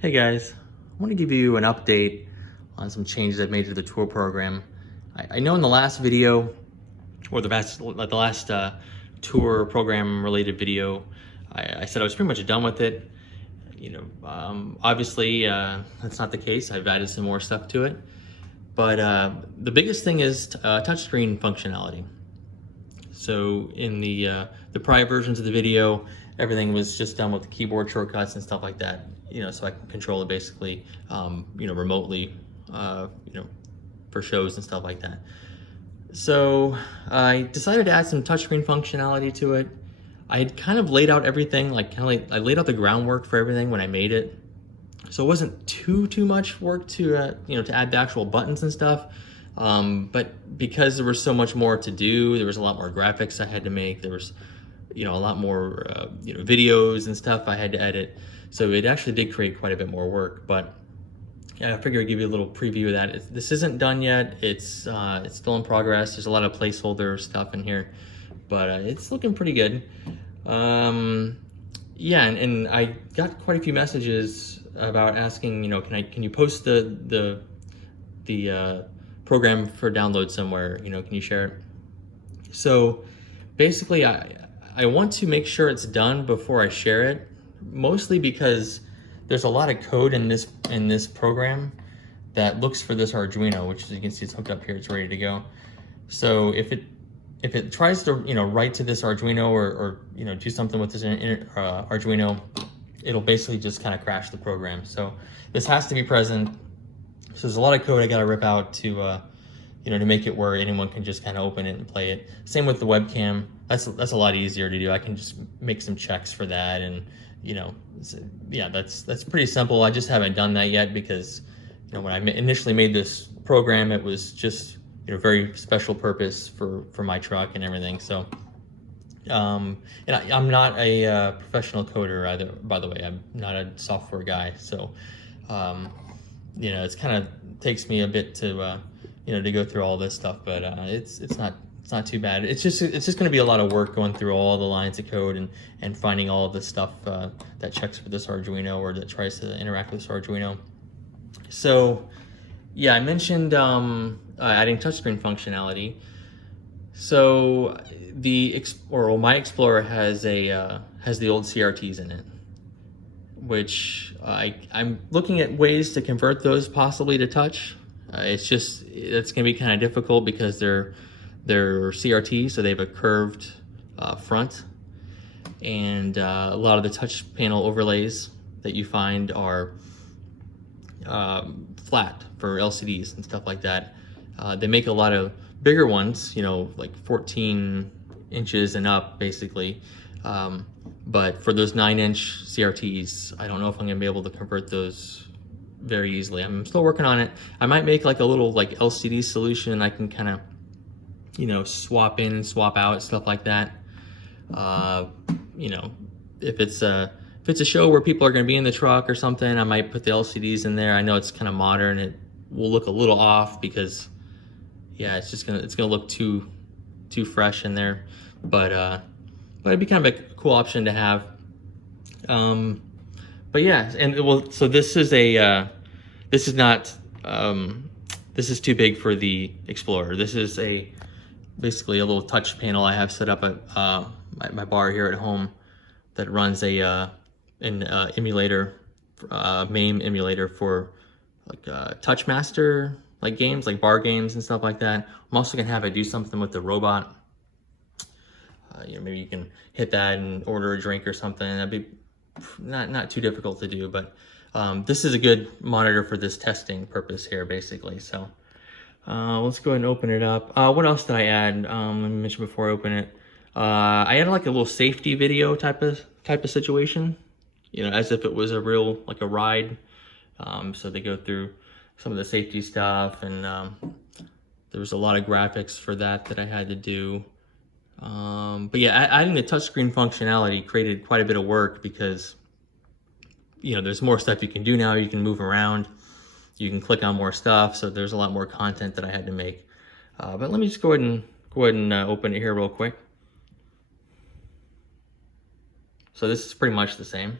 Hey guys, I want to give you an update on some changes I've made to the tour program. I know in the last video, or the last tour program related video, I said I was pretty much done with it. Obviously that's not the case. I've added some more stuff to it, but the biggest thing is touchscreen functionality. So in the prior versions of the video, everything was just done with keyboard shortcuts and stuff like that. So I can control it basically, remotely, for shows and stuff like that. So I decided to add some touchscreen functionality to it. I had kind of laid out everything, I laid out the groundwork for everything when I made it. So it wasn't too much work to to add the actual buttons and stuff. But because there was so much more to do, there was a lot more graphics I had to make. There was, a lot more, videos and stuff I had to edit. So it actually did create quite a bit more work. But yeah, I figured I'd give you a little preview of that. This isn't done yet. It's still in progress. There's a lot of placeholder stuff in here, but it's looking pretty good. Yeah, and I got quite a few messages about asking, can you post the program for download somewhere? Can you share it? So basically, I want to make sure it's done before I share it, mostly because there's a lot of code in this program that looks for this Arduino, which, as you can see, it's hooked up here. It's ready to go. So if it tries to write to this Arduino or do something with this Arduino, it'll basically just kind of crash the program. So this has to be present. So there's a lot of code I got to rip out to to make it where anyone can just kind of open it and play it. Same with the webcam. That's a lot easier to do. I can just make some checks for that, and yeah, that's pretty simple. I just haven't done that yet because when I initially made this program, it was just very special purpose for my truck and everything. So and I'm not a professional coder either, by the way. I'm not a software guy, so it's kind of takes me a bit to to go through all this stuff, but it's not too bad. It's just going to be a lot of work going through all the lines of code and finding all of the stuff that checks for this Arduino or that tries to interact with this Arduino. So yeah, I mentioned adding touchscreen functionality. So my Explorer has the old CRTs in it, which I'm looking at ways to convert those possibly to touch. It's going to be kind of difficult because they're CRT, so they have a curved front, and a lot of the touch panel overlays that you find are flat for LCDs and stuff like that. They make a lot of bigger ones, like 14 inches and up, basically. But for those 9-inch CRTs, I don't know if I'm gonna be able to convert those very easily. I'm still working on it. I might make like a little LCD solution. I can kind of swap in, swap out, stuff like that. If it's a show where people are going to be in the truck or something, I might put the LCDs in there. I know it's kind of modern. It will look a little off because, yeah, it's gonna look too fresh in there. But it'd be kind of a cool option to have. But yeah, and so this is too big for the Explorer. This is basically a little touch panel I have set up at my bar here at home that runs an emulator, MAME emulator for TouchMaster games, like bar games and stuff like that. I'm also gonna have it do something with the robot. Maybe you can hit that and order a drink or something. That'd be not too difficult to do, but this is a good monitor for this testing purpose here, basically. So let's go ahead and open it up. What else did I add? Let me mention before I open it. I added like a little safety video type of situation, as if it was a real a ride. So they go through some of the safety stuff, and there was a lot of graphics for that I had to do. But yeah, adding the touchscreen functionality created quite a bit of work because there's more stuff you can do now. You can move around, you can click on more stuff, so there's a lot more content that I had to make. But let me just go ahead and open it here real quick. So this is pretty much the same.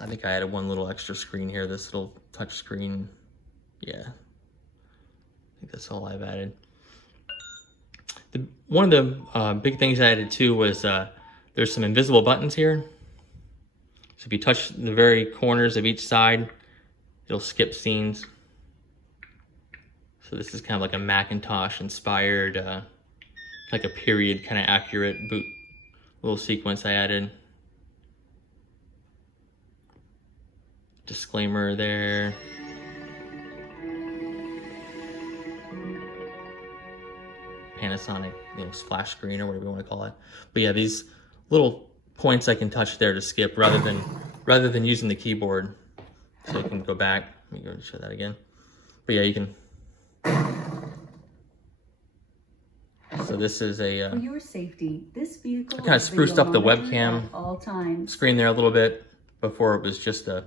I think I added one little extra screen here, this little touch screen. Yeah, I think that's all I've added. One of the big things I added too was there's some invisible buttons here. So if you touch the very corners of each side, it'll skip scenes. So this is kind of like a Macintosh inspired, like a period kind of accurate boot little sequence I added. Disclaimer there. Panasonic, splash screen or whatever you want to call it. But yeah, these little points I can touch there to skip rather than using the keyboard. So you can go back. Let me go and show that again. But yeah, you can. So this is a. For your safety, this vehicle I kind of spruced up the webcam screen there a little bit. Before it was just a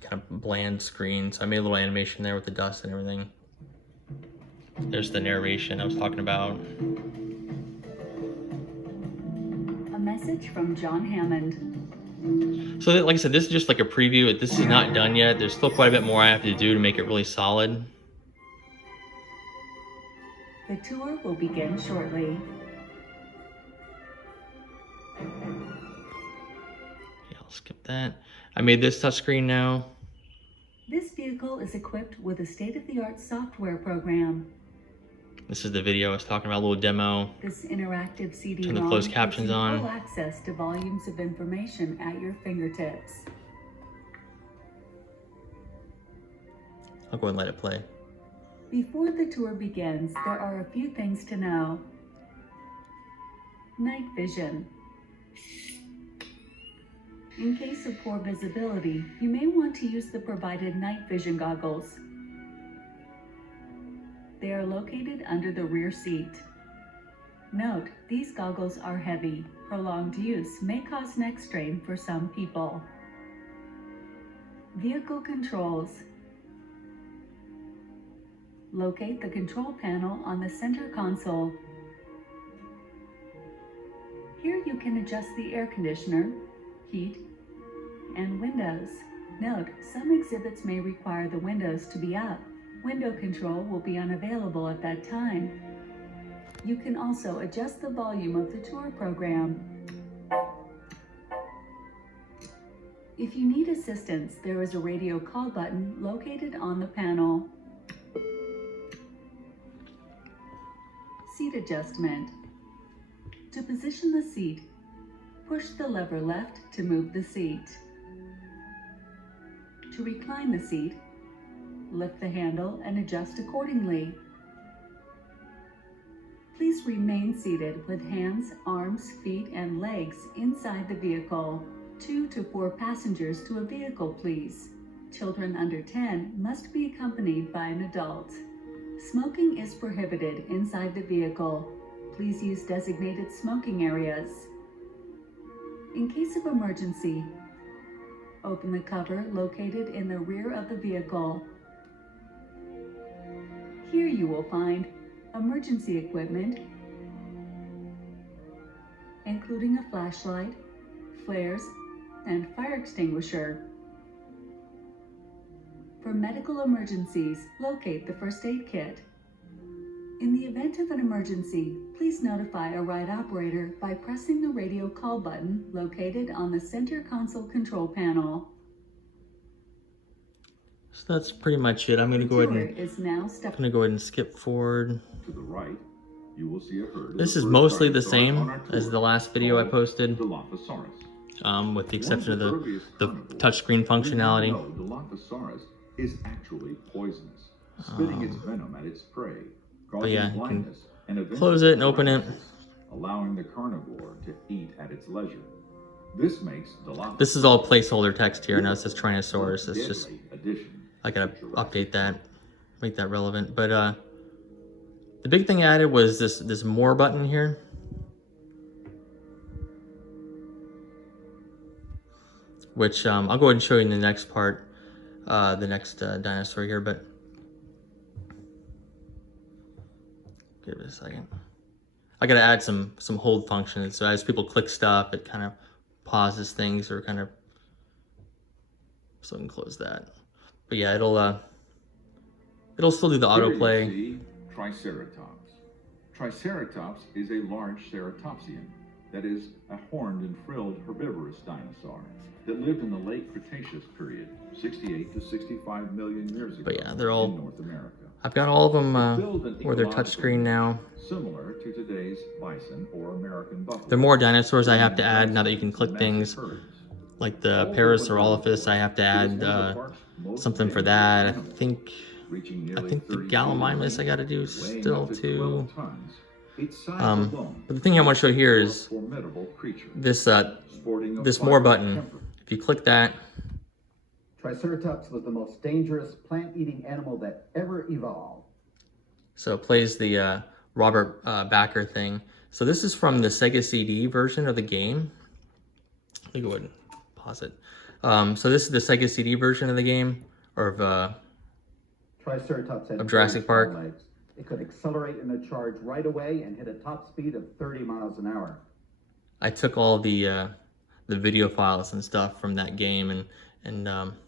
kind of bland screen. So I made a little animation there with the dust and everything. There's the narration I was talking about. A message from John Hammond. So like I said, this is just like a preview. This is not done yet. There's still quite a bit more I have to do to make it really solid. The tour will begin shortly. Yeah, I'll skip that. I made this touchscreen now. This vehicle is equipped with a state-of-the-art software program. This is the video I was talking about, a little demo. This interactive CD-ROM Turn the closed captions on. gives you full access to volumes of information at your fingertips. I'll go and let it play. Before the tour begins, there are a few things to know. Night vision. In case of poor visibility, you may want to use the provided night vision goggles. They are located under the rear seat. Note, these goggles are heavy. Prolonged use may cause neck strain for some people. Vehicle controls. Locate the control panel on the center console. Here you can adjust the air conditioner, heat, and windows. Note, some exhibits may require the windows to be up. Window control will be unavailable at that time. You can also adjust the volume of the tour program. If you need assistance, there is a radio call button located on the panel. Seat adjustment. To position the seat, push the lever left to move the seat. To recline the seat, lift the handle and adjust accordingly. Please remain seated with hands, arms, feet, and legs inside the vehicle. 2 to 4 passengers to a vehicle, please. Children under 10 must be accompanied by an adult. Smoking is prohibited inside the vehicle. Please use designated smoking areas. In case of emergency, open the cover located in the rear of the vehicle. Here you will find emergency equipment, including a flashlight, flares, and fire extinguisher. For medical emergencies, locate the first aid kit. In the event of an emergency, please notify a ride operator by pressing the radio call button located on the center console control panel. So that's pretty much it. I'm going to go ahead and skip forward. To the right, you will see a herd. This is mostly the same as the last video I posted, with the exception of the touchscreen functionality. Dilophosaurus is actually poisonous, spitting its venom at its prey, causing yeah, blindness and eventually close it and open it. allowing the carnivore to eat at its leisure. This is all placeholder text here. Now it says Tyrannosaurus. It's just, I gotta update that, make that relevant. But the big thing I added was this more button here. Which I'll go ahead and show you in the next part, the next dinosaur here, but give it a second. I gotta add some hold functions, so as people click stuff, it kind of pauses things or kind of, so I can close that. But yeah, it'll still do the Here autoplay. you see Triceratops. Triceratops is a large ceratopsian, that is, a horned and frilled herbivorous dinosaur that lived in the late Cretaceous period, 68 to 65 million years ago. But yeah, they're all, in North America. I've got all of them Fulfilled an where they're ecological touchscreen now. niche, similar to today's bison or American buffalo. There are more dinosaurs I have to add now that you can click things. Herds. Like the Parasaurolophus, I have to add something for that. I think the Gallimimus I got to do still too. But the thing I want to show here is this this more button. If you click that, Triceratops was the most dangerous plant-eating animal that ever evolved. so it plays the Robert Backer thing. So this is from the Sega CD version of the game. Let me go ahead and pause it. So this is the Sega CD version of the game, or of Triceratops had Jurassic very strong Park. legs. It could accelerate in a charge right away and hit a top speed of 30 miles an hour. I took all the video files and stuff from that game and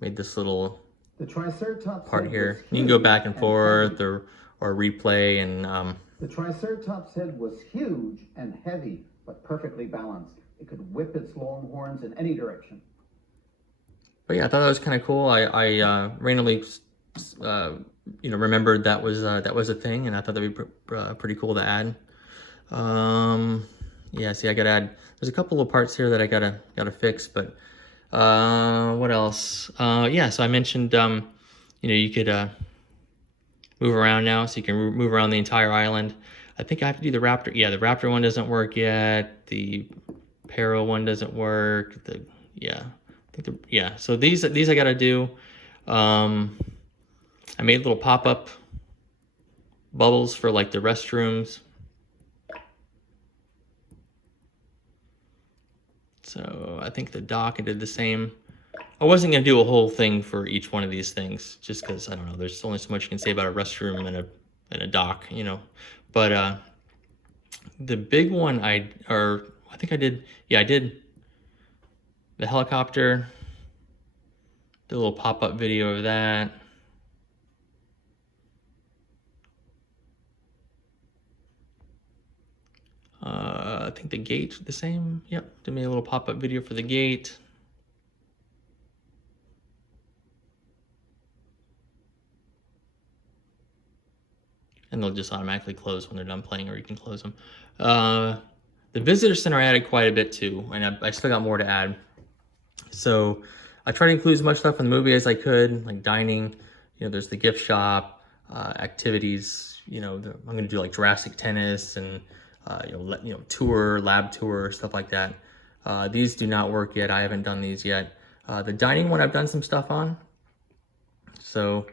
made this little The Triceratops part head here. was You can go huge back and heavy. forth or replay and The Triceratops head was huge and heavy, but perfectly balanced. It could whip its long horns in any direction. but yeah, I thought that was kind of cool. I randomly remembered that was a thing, and I thought that'd be pretty cool to add. Yeah, see, I gotta add. There's a couple of parts here that I gotta fix, but what else? Yeah, so I mentioned you could move around now, so you can move around the entire island. I think I have to do the raptor. Yeah, the raptor one doesn't work yet. The Paro one doesn't work. So these I gotta do. I made little pop-up bubbles for like the restrooms. So I think the dock, I did the same. I wasn't gonna do a whole thing for each one of these things, just because I don't know. There's only so much you can say about a restroom and a dock, But the big one, I think I did. Yeah, I did the helicopter. Did a little pop-up video of that. I think the gate, the same. Yep, did me a little pop-up video for the gate. And they'll just automatically close when they're done playing, or you can close them. The visitor center I added quite a bit too, and I still got more to add. So I tried to include as much stuff in the movie as I could, like dining. There's the gift shop, activities. I'm gonna do like Jurassic tennis and lab tour, stuff like that. These do not work yet. I haven't done these yet. The dining one I've done some stuff on. So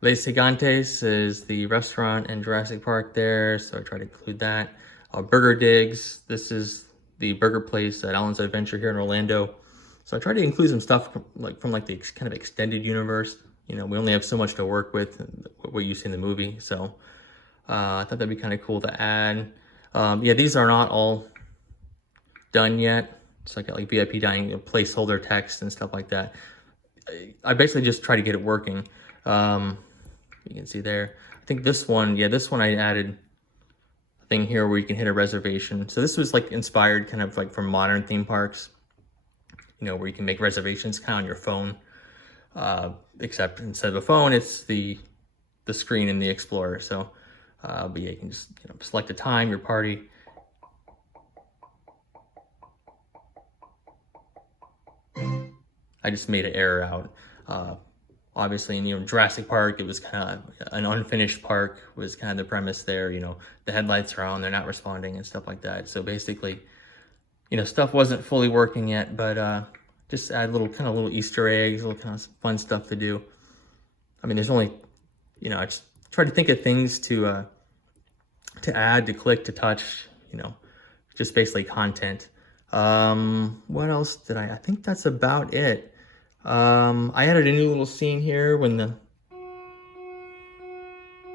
Les Gigantes is the restaurant in Jurassic Park there, so I try to include that. Burger Digs, this is the burger place at Alan's Adventure here in Orlando. So I try to include some stuff from the kind of extended universe. We only have so much to work with, what you see in the movie. So I thought that'd be kind of cool to add. Yeah, these are not all done yet. So I got like VIP dining, placeholder text and stuff like that. I basically just try to get it working. You can see there. I think this one I added a thing here where you can hit a reservation. So this was like inspired kind of like from modern theme parks, where you can make reservations kind of on your phone. Except instead of a phone, it's the screen in the Explorer. So, but yeah, you can just select a time, your party. I just made an error out. Obviously, in Jurassic Park, it was kind of an unfinished park was kind of the premise there. The headlights are on, they're not responding and stuff like that. So basically, stuff wasn't fully working yet, but just add little Easter eggs, little kind of fun stuff to do. I mean, there's only, I just try to think of things to add, to click, to touch, just basically content. What else did I think that's about it. I added a new little scene here when the...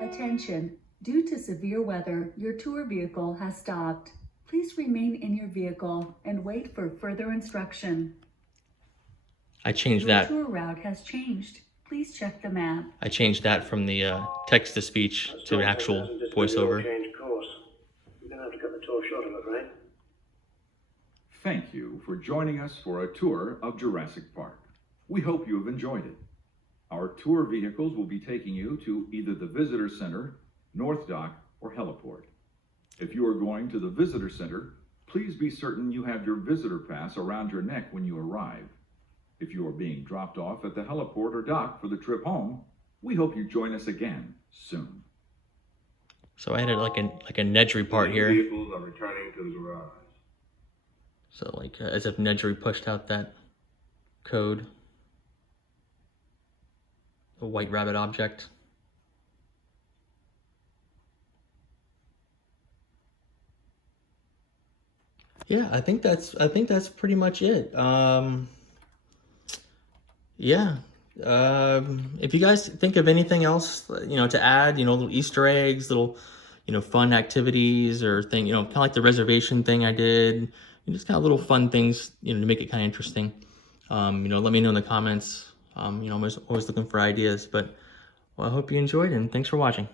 Attention, due to severe weather, your tour vehicle has stopped. Please remain in your vehicle and wait for further instruction. I changed Your that. tour route has changed. Please check the map. I changed that from the text to speech to actual voiceover. Change course. You're gonna have to cut the tour short, I'm afraid. Thank you for joining us for a tour of Jurassic Park. We hope you have enjoyed it. Our tour vehicles will be taking you to either the Visitor Center, North Dock, or Heliport. If you are going to the Visitor Center, please be certain you have your visitor pass around your neck when you arrive. If you are being dropped off at the heliport or dock for the trip home, we hope you join us again soon. So I added like a Nedry part here. Vehicles are returning to the garage. So like as if Nedry pushed out that code. The white rabbit object. Yeah, I think that's pretty much it. Yeah. If you guys think of anything else, to add, little Easter eggs, little, fun activities or thing, kind of like the reservation thing I did, just kind of little fun things, to make it kind of interesting. Let me know in the comments. I'm always looking for ideas, but well, I hope you enjoyed and thanks for watching.